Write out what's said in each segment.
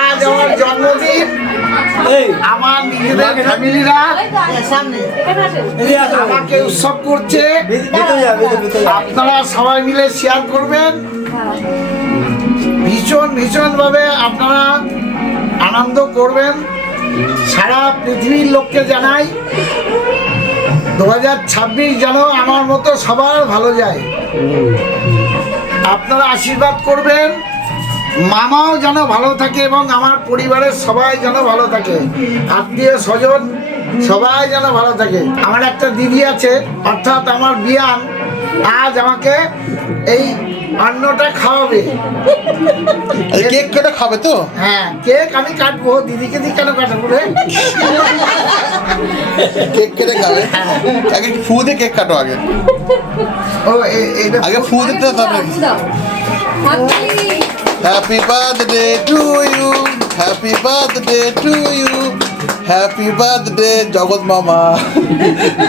আজ আমার জন্মদিন। আমার নিজেদের ফ্যামিলিরা আমাকে উৎসব করছে, আপনারা সবাই মিলে শেয়ার করবেন। ভীষণ ভাবে আপনারা আনন্দ করবেন। সারা পৃথিবীর লোককে জানাই 2026 যেন আমার মতো সবার ভালো যায়। আপনারা আশীর্বাদ করবেন, মামাও যেন ভালো থাকে এবং আমার পরিবারের সবাই যেন ভালো থাকে, আত্মীয় স্বজন সবাই যেন ভালো থাকে। আমার একটা দিদি আছে, অর্থাৎ আমার বিয়ান, আজ আমাকে এই অন্নটা খাওয়াবে। কেক কেটে খাবে তো? হ্যাঁ, কেক আমি কাটবো, দিদিকে দিয়ে কেন কাটাবো রে? কেক কেটে খাবে? আগে ফু দিয়ে কেক কাটো আগে। ও আগে ফু দিতে হবে। Happy birthday to you, happy birthday to you, happy birthday Jagat মামা।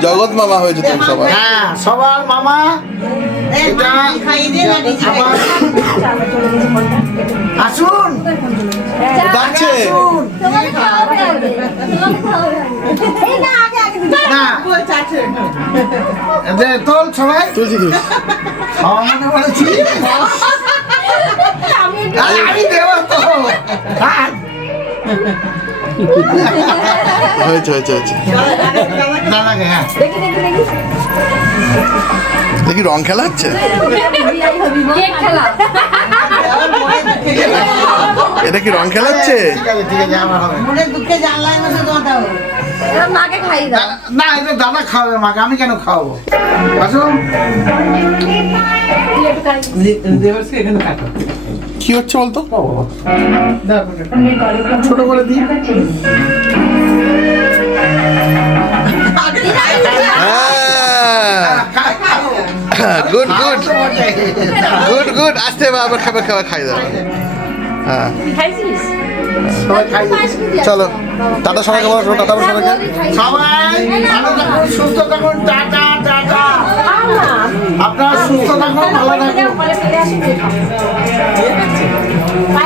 জগৎ মামা হয়েছে তোর সবাই। হ্যাঁ, সবার মামা। এটা আমার আসুন, ডাকছে। আসুন। না, তোল সবাই তুলছি তুলছি। খাওয়া মানে বলেছি আমি দেবো তো। হয়েছে হয়েছে হয়েছে। দাদাকে হ্যাঁ, দেখি রং খেলা হচ্ছে। এটা কি রং খেলা হচ্ছে? ঠিক আছে ঠিক আছে, আমার হবে না। এটা দাদা খাওয়াবে মাকে, আমি কেন খাওয়াবো? আসুন। কি হচ্ছে বলতো? ছোট করে দিই। Good good good good. আসতে আবার খাবার খাবার খাই দাও। হ্যাঁ সবাই খাই। চলো টাটা সবাইকে বলো, টাটা সবাইকে। সবাই ভালো থাকুন, সুস্থ থাকুন। Tata tata. আপনারা সুস্থ থাকুন, ভালো থাকুন।